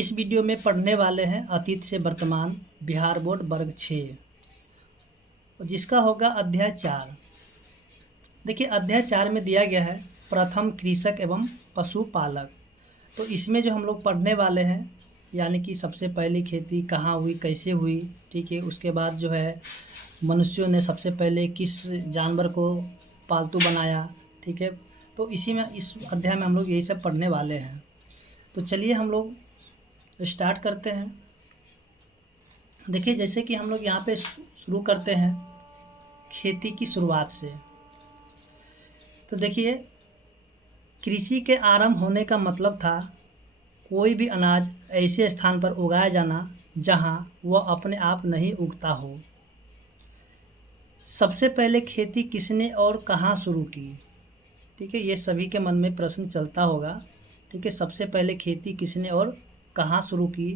इस वीडियो में पढ़ने वाले हैं अतीत से वर्तमान बिहार बोर्ड वर्ग 6, जिसका होगा अध्याय 4। देखिए अध्याय 4 में दिया गया है प्रथम कृषक एवं पशुपालक। तो इसमें जो हम लोग पढ़ने वाले हैं यानी कि सबसे पहली खेती कहाँ हुई, कैसे हुई, ठीक है। उसके बाद जो है मनुष्यों ने सबसे पहले किस जानवर को पालतू बनाया, ठीक है। तो इसी में इस अध्याय में हम लोग यही सब पढ़ने वाले हैं। तो चलिए हम लोग स्टार्ट करते हैं। देखिए जैसे कि हम लोग यहाँ पे शुरू करते हैं खेती की शुरुआत से। तो देखिए कृषि के आरंभ होने का मतलब था कोई भी अनाज ऐसे स्थान पर उगाया जाना जहाँ वह अपने आप नहीं उगता हो। सबसे पहले खेती किसने और कहाँ शुरू की, ठीक है। ये सभी के मन में प्रश्न चलता होगा, ठीक है। सबसे पहले खेती किसने और कहाँ शुरू की।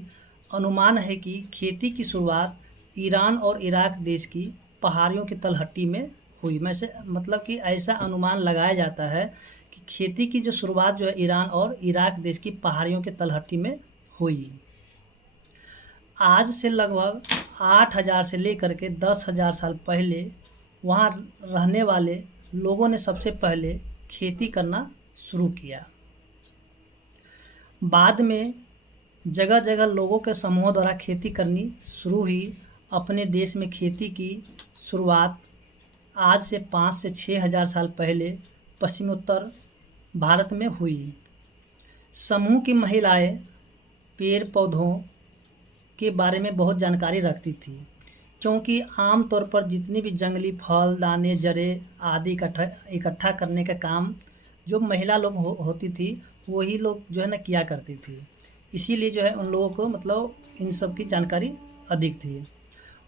अनुमान है कि खेती की शुरुआत ईरान और इराक देश की पहाड़ियों की तलहटी में हुई। मैं से मतलब कि ऐसा अनुमान लगाया जाता है कि खेती की जो शुरुआत जो है ईरान और इराक देश की पहाड़ियों के तलहटी में हुई। आज से लगभग 8,000 से लेकर के 10,000 साल पहले वहाँ रहने वाले लोगों ने सबसे पहले खेती करना शुरू किया। बाद में जगह जगह लोगों के समूहों द्वारा खेती करनी शुरू हुई। अपने देश में खेती की शुरुआत आज से 5 से 6,000 साल पहले पश्चिमोत्तर भारत में हुई। समूह की महिलाएं पेड़ पौधों के बारे में बहुत जानकारी रखती थी, क्योंकि आमतौर पर जितनी भी जंगली फल, दाने, जड़ें आदि इकट्ठा करने का काम जो महिला लोग होती थी वही लोग जो है ना किया करती थी। इसीलिए जो है उन लोगों को मतलब इन सब की जानकारी अधिक थी।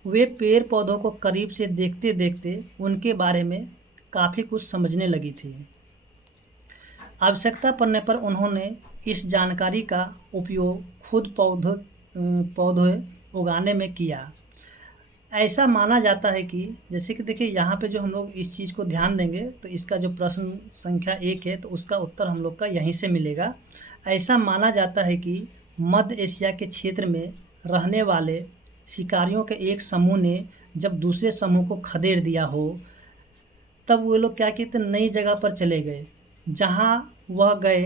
वे पेड़ पौधों को करीब से देखते देखते उनके बारे में काफ़ी कुछ समझने लगी थी। आवश्यकता पड़ने पर उन्होंने इस जानकारी का उपयोग खुद पौधे उगाने में किया। ऐसा माना जाता है कि जैसे कि देखिए यहाँ पे जो हम लोग इस चीज़ को ध्यान देंगे तो इसका जो प्रश्न संख्या 1 है तो उसका उत्तर हम लोग का यहीं से मिलेगा। ऐसा माना जाता है कि मध्य एशिया के क्षेत्र में रहने वाले शिकारियों के एक समूह ने जब दूसरे समूह को खदेड़ दिया हो, तब वो लोग क्या कहते नई जगह पर चले गए। जहाँ वह गए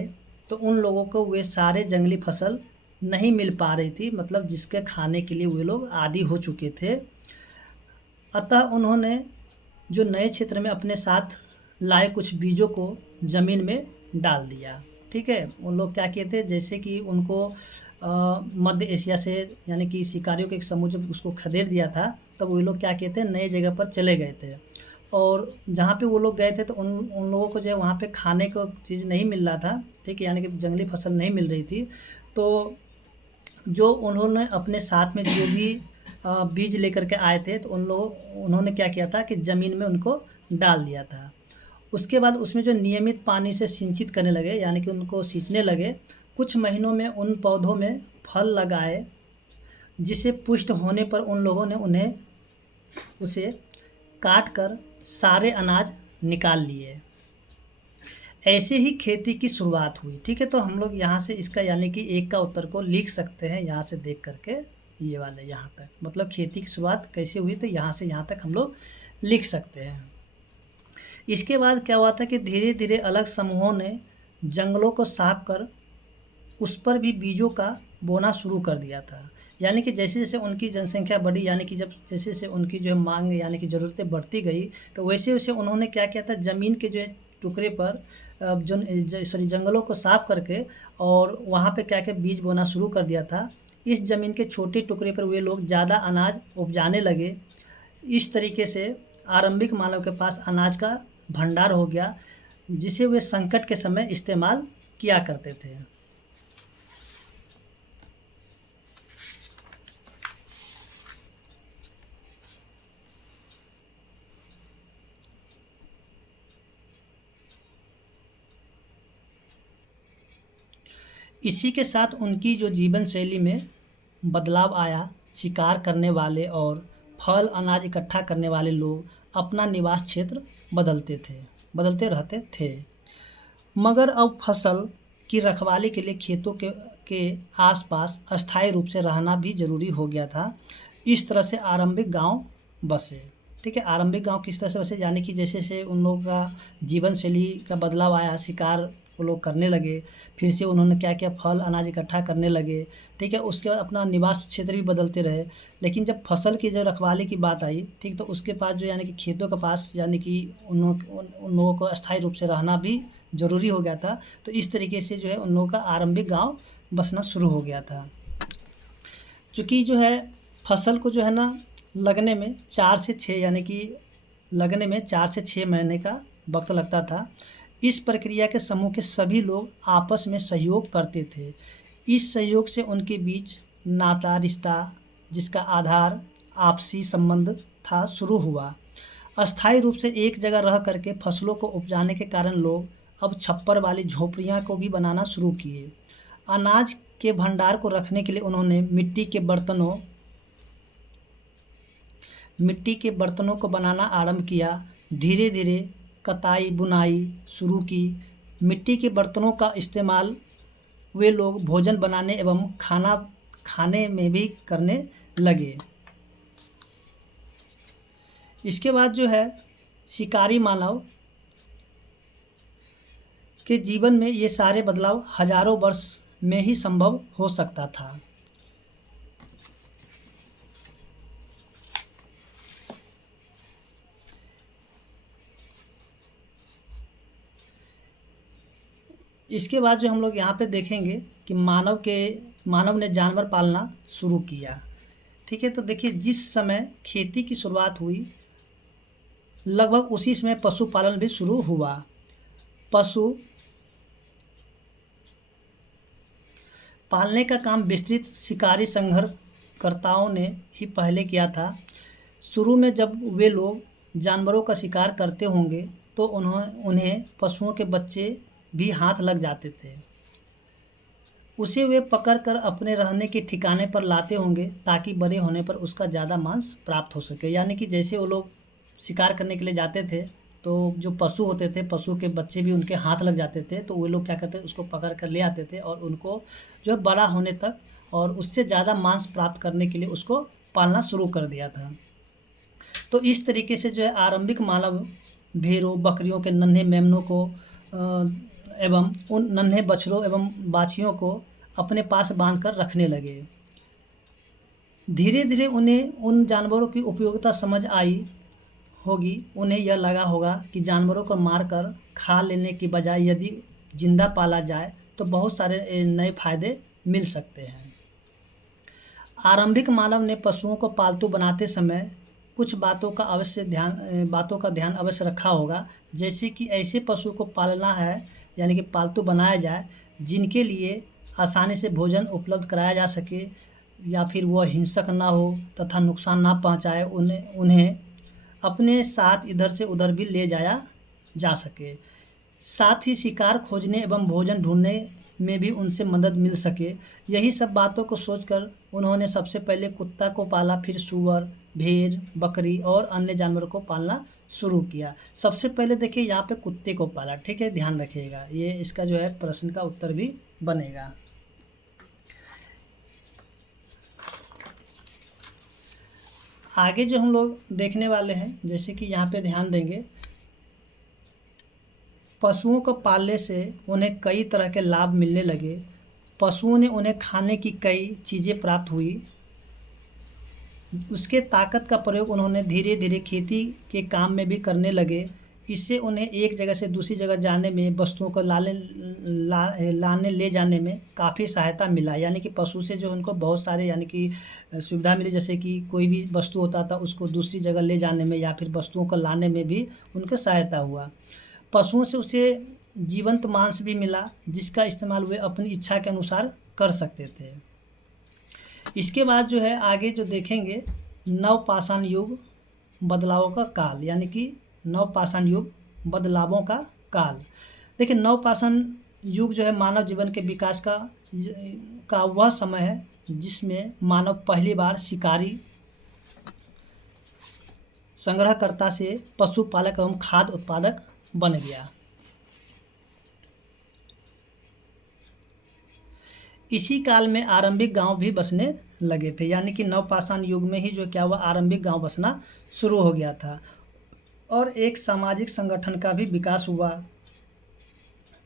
तो उन लोगों को वे सारे जंगली फसल नहीं मिल पा रही थी, मतलब जिसके खाने के लिए वे लोग आदी हो चुके थे। अतः उन्होंने जो नए क्षेत्र में अपने साथ लाए कुछ बीजों को ज़मीन में डाल दिया, ठीक है। उन लोग क्या कहते जैसे कि उनको मध्य एशिया से यानी कि शिकारियों के एक समूह जब उसको खदेड़ दिया था तब वो लोग क्या कहते नए जगह पर चले गए थे। और जहाँ पे वो लोग गए थे तो उन लोगों को जो है वहाँ पे खाने को चीज़ नहीं मिल रहा था, ठीक है, यानी कि जंगली फसल नहीं मिल रही थी। तो जो उन्होंने अपने साथ में जो भी बीज लेकर के आए थे तो उन्होंने क्या किया था कि ज़मीन में उनको डाल दिया था। उसके बाद उसमें जो नियमित पानी से सिंचित करने लगे यानी कि उनको सींचने लगे। कुछ महीनों में उन पौधों में फल लगाए, जिसे पुष्ट होने पर उन लोगों ने उन्हें उसे काट कर सारे अनाज निकाल लिए। ऐसे ही खेती की शुरुआत हुई, ठीक है। तो हम लोग यहाँ से इसका यानी कि 1 का उत्तर को लिख सकते हैं यहाँ से देख करके, ये वाले यहाँ तक मतलब खेती की शुरुआत कैसे हुई तो यहाँ से यहाँ तक हम लोग लिख सकते हैं। इसके बाद क्या हुआ था कि धीरे धीरे अलग समूहों ने जंगलों को साफ कर उस पर भी बीजों का बोना शुरू कर दिया था। यानी कि जैसे जैसे उनकी जनसंख्या बढ़ी, यानी कि जब जैसे जैसे उनकी जो है मांग यानी कि ज़रूरतें बढ़ती गई तो वैसे वैसे उन्होंने क्या किया था ज़मीन के जो है टुकड़े पर जंगलों को साफ करके और वहाँ पे क्या बीज बोना शुरू कर दिया था। इस ज़मीन के छोटे टुकड़े पर वे लोग ज़्यादा अनाज उपजाने लगे। इस तरीके से आरंभिक मानव के पास अनाज का भंडार हो गया, जिसे वे संकट के समय इस्तेमाल किया करते थे। इसी के साथ उनकी जो जीवन शैली में बदलाव आया। शिकार करने वाले और फल अनाज इकट्ठा करने वाले लोग अपना निवास क्षेत्र बदलते रहते थे। मगर अब फसल की रखवाली के लिए के आसपास अस्थायी रूप से रहना भी जरूरी हो गया था। इस तरह से आरंभिक गांव बसे। ठीक है, आरंभिक गांव किस तरह से बसे, यानी कि जैसे जैसे उन लोगों का जीवन शैली का बदलाव आया, शिकार वो लोग करने लगे, फिर से उन्होंने क्या किया, फल अनाज इकट्ठा करने लगे। ठीक है, उसके बाद अपना निवास क्षेत्र भी बदलते रहे। लेकिन जब फसल की जो रखवाली की बात आई, ठीक, तो उसके पास जो यानी कि खेतों के पास यानी कि उन लोगों को अस्थायी रूप से रहना भी ज़रूरी हो गया था। तो इस तरीके से जो है उन लोगों का आरंभिक गांव बसना शुरू हो गया था। चूँकि जो है फसल को जो है ना लगने में 4 से 6 यानी कि लगने में 4 से 6 महीने का वक्त लगता था। इस प्रक्रिया के समूह के सभी लोग आपस में सहयोग करते थे। इस सहयोग से उनके बीच नाता रिश्ता, जिसका आधार आपसी संबंध था, शुरू हुआ। अस्थायी रूप से एक जगह रह करके फसलों को उपजाने के कारण लोग अब छप्पर वाली झोपड़ियाँ को भी बनाना शुरू किए। अनाज के भंडार को रखने के लिए उन्होंने मिट्टी के बर्तनों को बनाना आरंभ किया। धीरे धीरे कताई बुनाई शुरू की। मिट्टी के बर्तनों का इस्तेमाल वे लोग भोजन बनाने एवं खाना खाने में भी करने लगे। इसके बाद जो है शिकारी मानव के जीवन में ये सारे बदलाव हजारों वर्ष में ही संभव हो सकता था। इसके बाद जो हम लोग यहाँ पे देखेंगे कि मानव ने जानवर पालना शुरू किया। ठीक है, तो देखिए जिस समय खेती की शुरुआत हुई, लगभग उसी समय पशुपालन भी शुरू हुआ। पशु पालने का काम विस्तृत शिकारी संग्रहकर्ताओं ने ही पहले किया था। शुरू में जब वे लोग जानवरों का शिकार करते होंगे तो उन्हें पशुओं के बच्चे भी हाथ लग जाते थे। उसे वे पकड़कर अपने रहने के ठिकाने पर लाते होंगे ताकि बड़े होने पर उसका ज़्यादा मांस प्राप्त हो सके। यानी कि जैसे वो लोग शिकार करने के लिए जाते थे तो जो पशु होते थे, पशु के बच्चे भी उनके हाथ लग जाते थे, तो वे लोग क्या करते, उसको पकड़ कर ले आते थे और उनको जो है बड़ा होने तक और उससे ज़्यादा मांस प्राप्त करने के लिए उसको पालना शुरू कर दिया था। तो इस तरीके से जो है आरंभिक मानव भेड़ों बकरियों के नन्हे मेमनों को एवं उन नन्हे बछड़ों एवं बाछियों को अपने पास बांध कर रखने लगे। धीरे धीरे उन्हें उन जानवरों की उपयोगिता समझ आई होगी। उन्हें यह लगा होगा कि जानवरों को मारकर खा लेने की बजाय यदि जिंदा पाला जाए तो बहुत सारे नए फायदे मिल सकते हैं। आरंभिक मानव ने पशुओं को पालतू बनाते समय कुछ बातों का ध्यान अवश्य रखा होगा। जैसे कि ऐसे पशु को पालना है यानी कि पालतू बनाया जाए जिनके लिए आसानी से भोजन उपलब्ध कराया जा सके, या फिर वह हिंसक ना हो तथा नुकसान ना पहुंचाए, उन्हें अपने साथ इधर से उधर भी ले जाया जा सके। साथ ही शिकार खोजने एवं भोजन ढूंढने में भी उनसे मदद मिल सके। यही सब बातों को सोचकर उन्होंने सबसे पहले कुत्ता को पाला, फिर सूअर, भेड़, बकरी और अन्य जानवरों को पालना शुरू किया। सबसे पहले देखिए यहाँ पे कुत्ते को पाला। ठीक है, ध्यान रखिएगा, ये इसका जो है प्रश्न का उत्तर भी बनेगा। आगे जो हम लोग देखने वाले हैं, जैसे कि यहाँ पे ध्यान देंगे, पशुओं को पालने से उन्हें कई तरह के लाभ मिलने लगे। पशुओं ने उन्हें खाने की कई चीज़ें प्राप्त हुई। उसके ताकत का प्रयोग उन्होंने धीरे धीरे खेती के काम में भी करने लगे। इससे उन्हें एक जगह से दूसरी जगह जाने में, वस्तुओं को लाने ले जाने में काफ़ी सहायता मिला। यानी कि पशु से जो उनको बहुत सारे यानी कि सुविधा मिली, जैसे कि कोई भी वस्तु होता था उसको दूसरी जगह ले जाने में या फिर वस्तुओं को लाने में भी उनको सहायता हुआ। पशुओं से उसे जीवंत मांस भी मिला जिसका इस्तेमाल वे अपनी इच्छा के अनुसार कर सकते थे। इसके बाद जो है आगे जो देखेंगे, नवपाषाण युग बदलावों का काल, यानी कि नवपाषाण युग बदलावों का काल। देखिए नवपाषाण युग जो है मानव जीवन के विकास का वह समय है जिसमें मानव पहली बार शिकारी संग्रहकर्ता से पशुपालक एवं खाद्य उत्पादक बन गया। इसी काल में आरंभिक गांव भी बसने लगे थे, यानी कि नवपाषाण युग में ही जो क्या हुआ, आरंभिक गांव बसना शुरू हो गया था। और एक सामाजिक संगठन का भी विकास हुआ।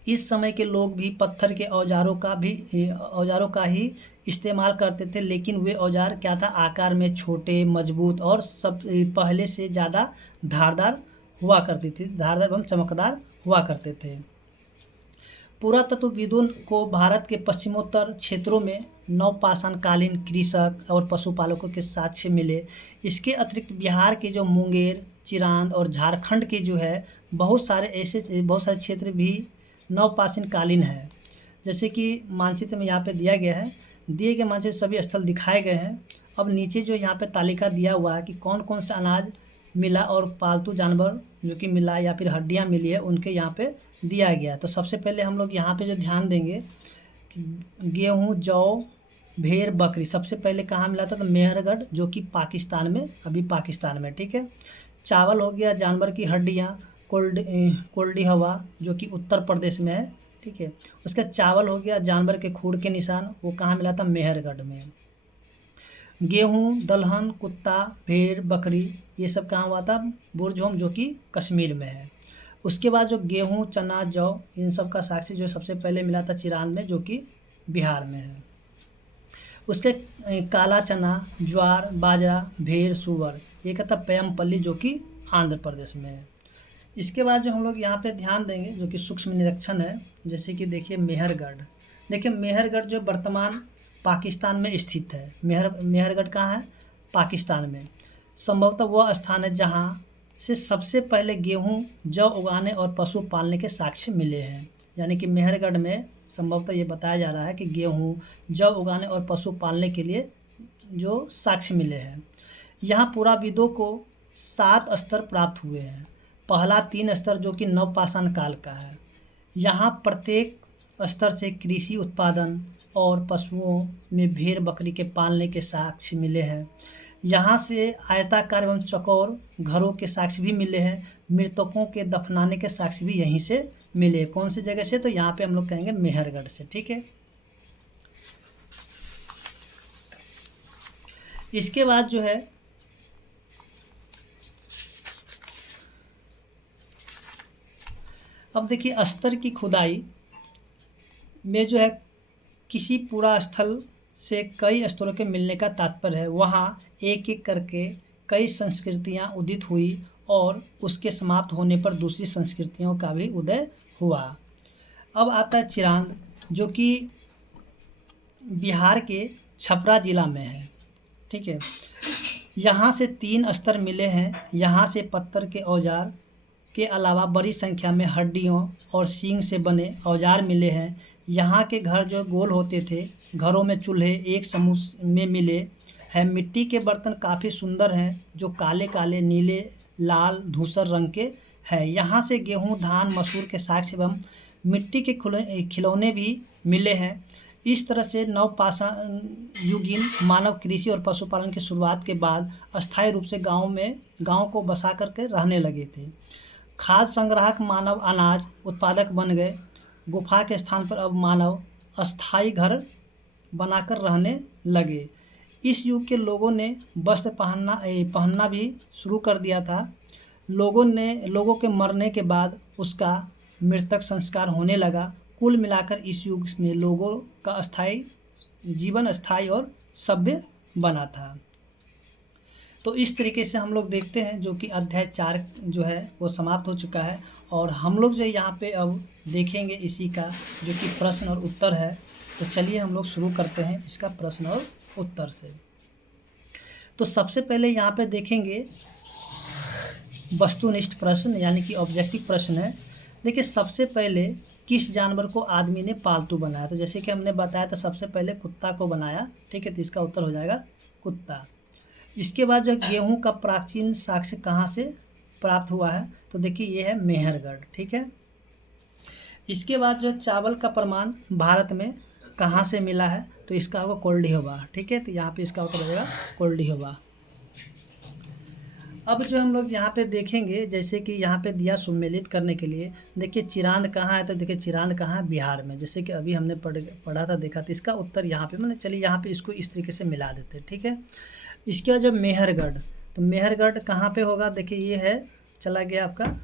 इस समय के लोग भी पत्थर के औजारों का ही इस्तेमाल करते थे, लेकिन वे औजार क्या था, आकार में छोटे, मजबूत और सब पहले से ज़्यादा धारदार हुआ करती थी, धारदार एवं चमकदार हुआ करते थे। पुरातत्वविदों को भारत के पश्चिमोत्तर क्षेत्रों में नवपाषाणकालीन कृषक और पशुपालकों के साक्ष्य मिले। इसके अतिरिक्त बिहार के जो मुंगेर, चिरांद और झारखंड के जो है बहुत सारे क्षेत्र भी नवपाषाणकालीन है। जैसे कि मानचित्र में यहाँ पे दिया गया है, दिए गए मानचित्र सभी स्थल दिखाए गए हैं। अब नीचे जो यहाँ पे तालिका दिया हुआ है कि कौन कौन सा अनाज मिला और पालतू जानवर जो कि मिला या फिर हड्डियाँ मिली है, उनके यहाँ पे दिया गया। तो सबसे पहले हम लोग यहाँ पे जो ध्यान देंगे कि गेहूँ, जौ, भेड़, बकरी सबसे पहले कहाँ मिला था, तो मेहरगढ़ जो कि पाकिस्तान में, अभी पाकिस्तान में, ठीक है। चावल हो गया, जानवर की हड्डियाँ, कोल्डी हवा जो कि उत्तर प्रदेश में है, ठीक है। उसका चावल हो गया, जानवर के खूर के निशान, वो कहाँ मिला था, मेहरगढ़ में। गेहूँ, दलहन, कुत्ता, भेड़, बकरी, ये सब कहाँ हुआ था, बुरजोम जो कि कश्मीर में है। उसके बाद जो गेहूँ, चना, जौ, इन सब का साक्ष्य जो सबसे पहले मिला था चिरांद में, जो कि बिहार में है। उसके काला चना, ज्वार, बाजरा, भेड़, सुअर, ये कहता पेमपल्ली जो कि आंध्र प्रदेश में है। इसके बाद जो हम लोग यहाँ पे ध्यान देंगे जो कि सूक्ष्म निरीक्षण है, जैसे कि देखिए मेहरगढ़। देखिए मेहरगढ़ जो वर्तमान पाकिस्तान में स्थित है, मेहरगढ़ कहाँ है, पाकिस्तान में। संभवतः वह स्थान है जहाँ से सबसे पहले गेहूँ, जौ उगाने और पशु पालने के साक्ष्य मिले हैं। यानी कि मेहरगढ़ में संभवतः ये बताया जा रहा है कि गेहूँ, जौ उगाने और पशु पालने के लिए जो साक्ष्य मिले हैं। यहाँ पुराविदों को 7 स्तर प्राप्त हुए हैं। पहला 3 स्तर जो कि नवपाषाण काल का है। यहाँ प्रत्येक स्तर से कृषि उत्पादन और पशुओं में भेड़ बकरी के पालने के साक्ष्य मिले हैं। यहाँ से आयताकार एवं चौकोर घरों के साक्ष्य भी मिले हैं। मृतकों के दफनाने के साक्ष्य भी यहीं से मिले। कौन सी जगह से, तो यहाँ पे हम लोग कहेंगे मेहरगढ़ से, ठीक है। इसके बाद जो है अब देखिए स्तर की खुदाई में जो है किसी पूरा स्थल से कई स्तरों के मिलने का तात्पर्य है। वहाँ एक एक करके कई संस्कृतियाँ उदित हुई और उसके समाप्त होने पर दूसरी संस्कृतियों का भी उदय हुआ। अब आता है चिरांद जो कि बिहार के छपरा जिला में है, ठीक है। यहाँ से 3 स्तर मिले हैं। यहाँ से पत्थर के औजार के अलावा बड़ी संख्या में हड्डियों और सींग से बने औजार मिले हैं। यहाँ के घर जो गोल होते थे, घरों में चूल्हे एक समूह में मिले हैं। मिट्टी के बर्तन काफ़ी सुंदर हैं जो काले काले, नीले, लाल, धूसर रंग के हैं। यहाँ से गेहूँ, धान, मसूर के साक्ष्य एवं मिट्टी के खिलौने भी मिले हैं। इस तरह से नवपाषाण युगीन मानव कृषि और पशुपालन की शुरुआत के बाद अस्थायी रूप से गाँव को बसा करके रहने लगे थे। खाद्य संग्राहक मानव अनाज उत्पादक बन गए। गुफा के स्थान पर अब मानव अस्थायी घर बनाकर रहने लगे। इस युग के लोगों ने वस्त्र पहनना भी शुरू कर दिया था। लोगों के मरने के बाद उसका मृतक संस्कार होने लगा। कुल मिलाकर इस युग में लोगों का जीवन स्थायी और सभ्य बना था। तो इस तरीके से हम लोग देखते हैं जो कि अध्याय 4 जो है वो समाप्त हो चुका है। और हम लोग जो यहाँ पे अब देखेंगे इसी का जो कि प्रश्न और उत्तर है। तो चलिए हम लोग शुरू करते हैं इसका प्रश्न और उत्तर से। तो सबसे पहले यहाँ पे देखेंगे वस्तुनिष्ठ प्रश्न यानी कि ऑब्जेक्टिव प्रश्न है। देखिए सबसे पहले किस जानवर को आदमी ने पालतू बनाया, तो जैसे कि हमने बताया था सबसे पहले कुत्ता को बनाया, ठीक है। तो इसका उत्तर हो जाएगा कुत्ता। इसके बाद जो गेहूं का प्राचीन साक्ष्य कहाँ से प्राप्त हुआ है, तो देखिए ये है मेहरगढ़, ठीक है। इसके बाद जो चावल का प्रमाण भारत में कहाँ से मिला है, तो इसका होगा कोल्डी हवा, ठीक है। तो यहाँ पे इसका उत्तर हो जाएगा कोल्डी हवा। अब जो हम लोग यहाँ पे देखेंगे, जैसे कि यहाँ पे दिया सुमेलित करने के लिए, देखिए चिरांद कहाँ है, तो देखिए चिरांद कहाँ है, बिहार में। जैसे कि अभी हमने पढ़ा था, देखा था, इसका उत्तर यहाँ पे, मैंने चलिए यहाँ पे इसको इस तरीके से मिला देते हैं, ठीक है। इसके बाद जब मेहरगढ़, तो मेहरगढ़ कहाँ पे होगा, देखिए ये है, चला गया आपका,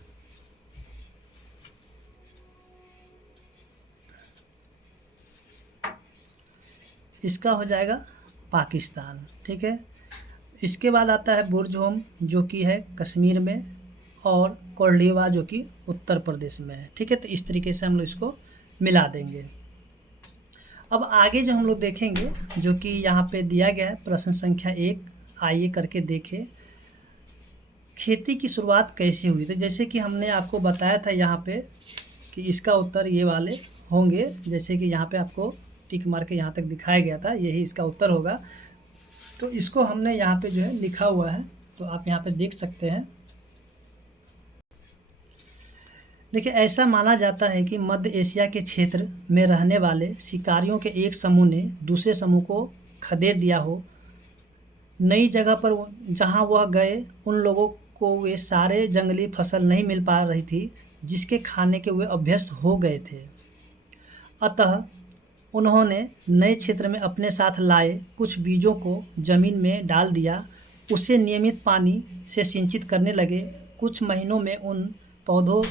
इसका हो जाएगा पाकिस्तान, ठीक है। इसके बाद आता है बुर्जहोम, जो कि है कश्मीर में, और कोल्डिवा जो कि उत्तर प्रदेश में है, ठीक है। तो इस तरीके से हम लोग इसको मिला देंगे। अब आगे जो हम लोग देखेंगे, जो कि यहाँ पे दिया गया है प्रश्न संख्या 1, आइए करके देखें, खेती की शुरुआत कैसे हुई। तो जैसे कि हमने आपको बताया था यहाँ पे कि इसका उत्तर ये वाले होंगे, जैसे कि यहाँ पे आपको टिक मार के यहाँ तक दिखाया गया था, यही इसका उत्तर होगा। तो इसको हमने यहाँ पे जो है लिखा हुआ है, तो आप यहाँ पे देख सकते हैं। देखिए, ऐसा माना जाता है कि मध्य एशिया के क्षेत्र में रहने वाले शिकारियों के एक समूह ने दूसरे समूह को खदेड़ दिया हो। नई जगह पर जहाँ वह गए, उन लोगों को वे सारे जंगली फसल नहीं मिल पा रही थी जिसके खाने के वे अभ्यस्त हो गए थे। अतः उन्होंने नए क्षेत्र में अपने साथ लाए कुछ बीजों को जमीन में डाल दिया, उसे नियमित पानी से सिंचित करने लगे। कुछ महीनों में उन पौधों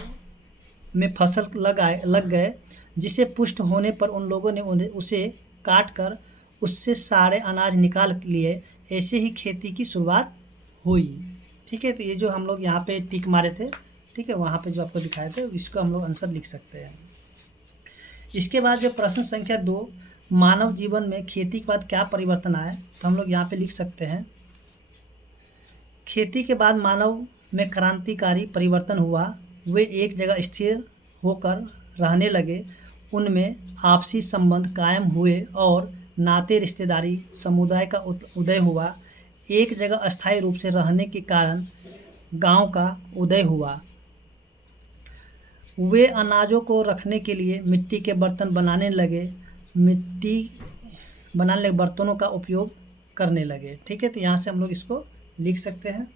में फसल लग गए, जिसे पुष्ट होने पर उन लोगों ने उसे काट कर उससे सारे अनाज निकाल लिए। ऐसे ही खेती की शुरुआत हुई, ठीक है। तो ये जो हम लोग यहाँ पे टिक मारे थे, ठीक है, वहाँ पे जो आपको दिखाए थे, इसको हम लोग आंसर लिख सकते हैं। इसके बाद जो प्रश्न संख्या 2, मानव जीवन में खेती के बाद क्या परिवर्तन आए, तो हम लोग यहाँ पे लिख सकते हैं, खेती के बाद मानव में क्रांतिकारी परिवर्तन हुआ। वे एक जगह स्थिर होकर रहने लगे, उनमें आपसी संबंध कायम हुए और नाते रिश्तेदारी समुदाय का उदय हुआ। एक जगह अस्थायी रूप से रहने के कारण गांव का उदय हुआ। वे अनाजों को रखने के लिए मिट्टी के बर्तन बनाने लगे, मिट्टी बनाने लगे बर्तनों का उपयोग करने लगे, ठीक है। तो यहाँ से हम लोग इसको लिख सकते हैं।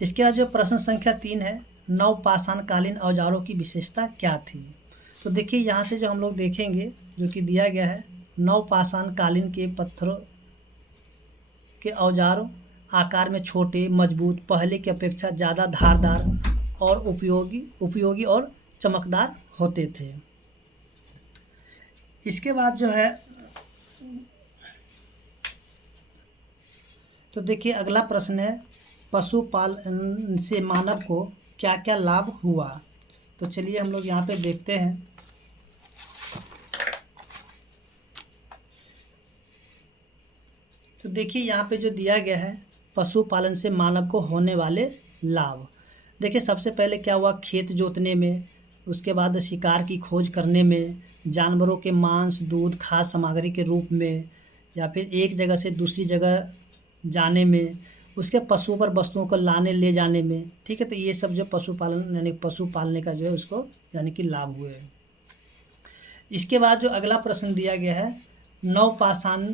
इसके बाद जो प्रश्न संख्या 3 है, नवपाषाणकालीन औजारों की विशेषता क्या थी। तो देखिए, यहाँ से जो हम लोग देखेंगे, जो कि दिया गया है, नवपाषाणकालीन के पत्थरों के औजार आकार में छोटे, मजबूत, पहले की अपेक्षा ज़्यादा धारदार और उपयोगी और चमकदार होते थे। इसके बाद जो है, तो देखिए अगला प्रश्न है, पशुपालन से मानव को क्या क्या लाभ हुआ। तो चलिए हम लोग यहाँ पे देखते हैं। तो देखिए यहाँ पे जो दिया गया है, पशुपालन से मानव को होने वाले लाभ। देखिए सबसे पहले क्या हुआ, खेत जोतने में, उसके बाद शिकार की खोज करने में, जानवरों के मांस, दूध, खाद्य सामग्री के रूप में, या फिर एक जगह से दूसरी जगह जाने में, उसके पशुओं पर वस्तुओं को लाने ले जाने में, ठीक है। तो ये सब जो पशुपालन यानी पशु पालने का जो है उसको यानी कि लाभ हुए। इसके बाद जो अगला प्रश्न दिया गया है, नवपाषाण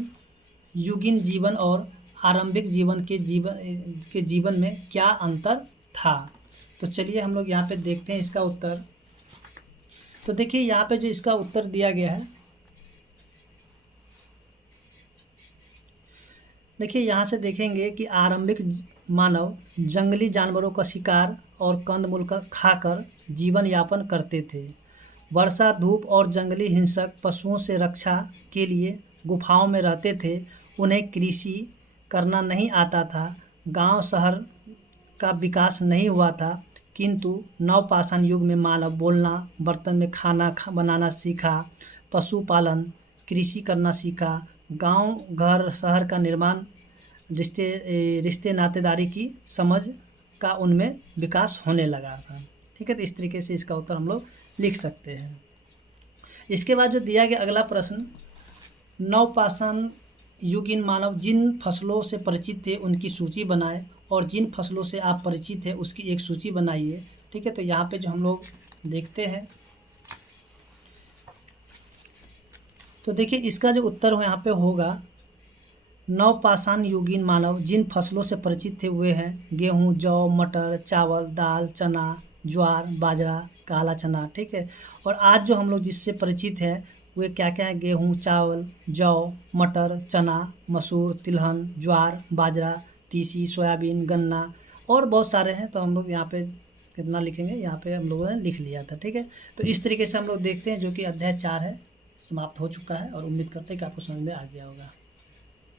युगीन जीवन और आरंभिक जीवन के जीवन में क्या अंतर था। तो चलिए हम लोग यहाँ पे देखते हैं इसका उत्तर। तो देखिए यहाँ पे जो इसका उत्तर दिया गया है, देखिए यहाँ से देखेंगे कि आरंभिक मानव जंगली जानवरों का शिकार और कंदमूल का खाकर जीवन यापन करते थे। वर्षा, धूप और जंगली हिंसक पशुओं से रक्षा के लिए गुफाओं में रहते थे। उन्हें कृषि करना नहीं आता था। गांव शहर का विकास नहीं हुआ था, किंतु नवपाषाण युग में मानव बोलना, बर्तन में खाना बनाना सीखा, पशुपालन, कृषि करना सीखा, गांव घर शहर का निर्माण, रिश्ते नातेदारी की समझ का उनमें विकास होने लगा था, ठीक है। तो इस तरीके से इसका उत्तर हम लोग लिख सकते हैं। इसके बाद जो दिया गया अगला प्रश्न, नवपाषाण युगीन मानव जिन फसलों से परिचित थे उनकी सूची बनाएं और जिन फसलों से आप परिचित हैं उसकी एक सूची बनाइए, ठीक है। तो यहाँ पे जो हम लोग देखते हैं, तो देखिए इसका जो उत्तर यहाँ पे होगा, नवपाषाण युगीन मानव जिन फसलों से परिचित थे वे हैं गेहूँ, जौ, मटर, चावल, दाल, चना, ज्वार, बाजरा, काला चना, ठीक है। और आज जो हम लोग जिससे परिचित हैं वे क्या क्या है, गेहूँ, चावल, जौ, मटर, चना, मसूर, तिलहन, ज्वार, बाजरा, तीसी, सोयाबीन, गन्ना और बहुत सारे हैं। तो हम लोग यहाँ पे कितना लिखेंगे, यहाँ पे हम लोगों ने लिख लिया था, ठीक है। तो इस तरीके से हम लोग देखते हैं जो कि अध्याय 4 है समाप्त हो चुका है, और उम्मीद करते हैं कि आपको समझ में आ गया होगा।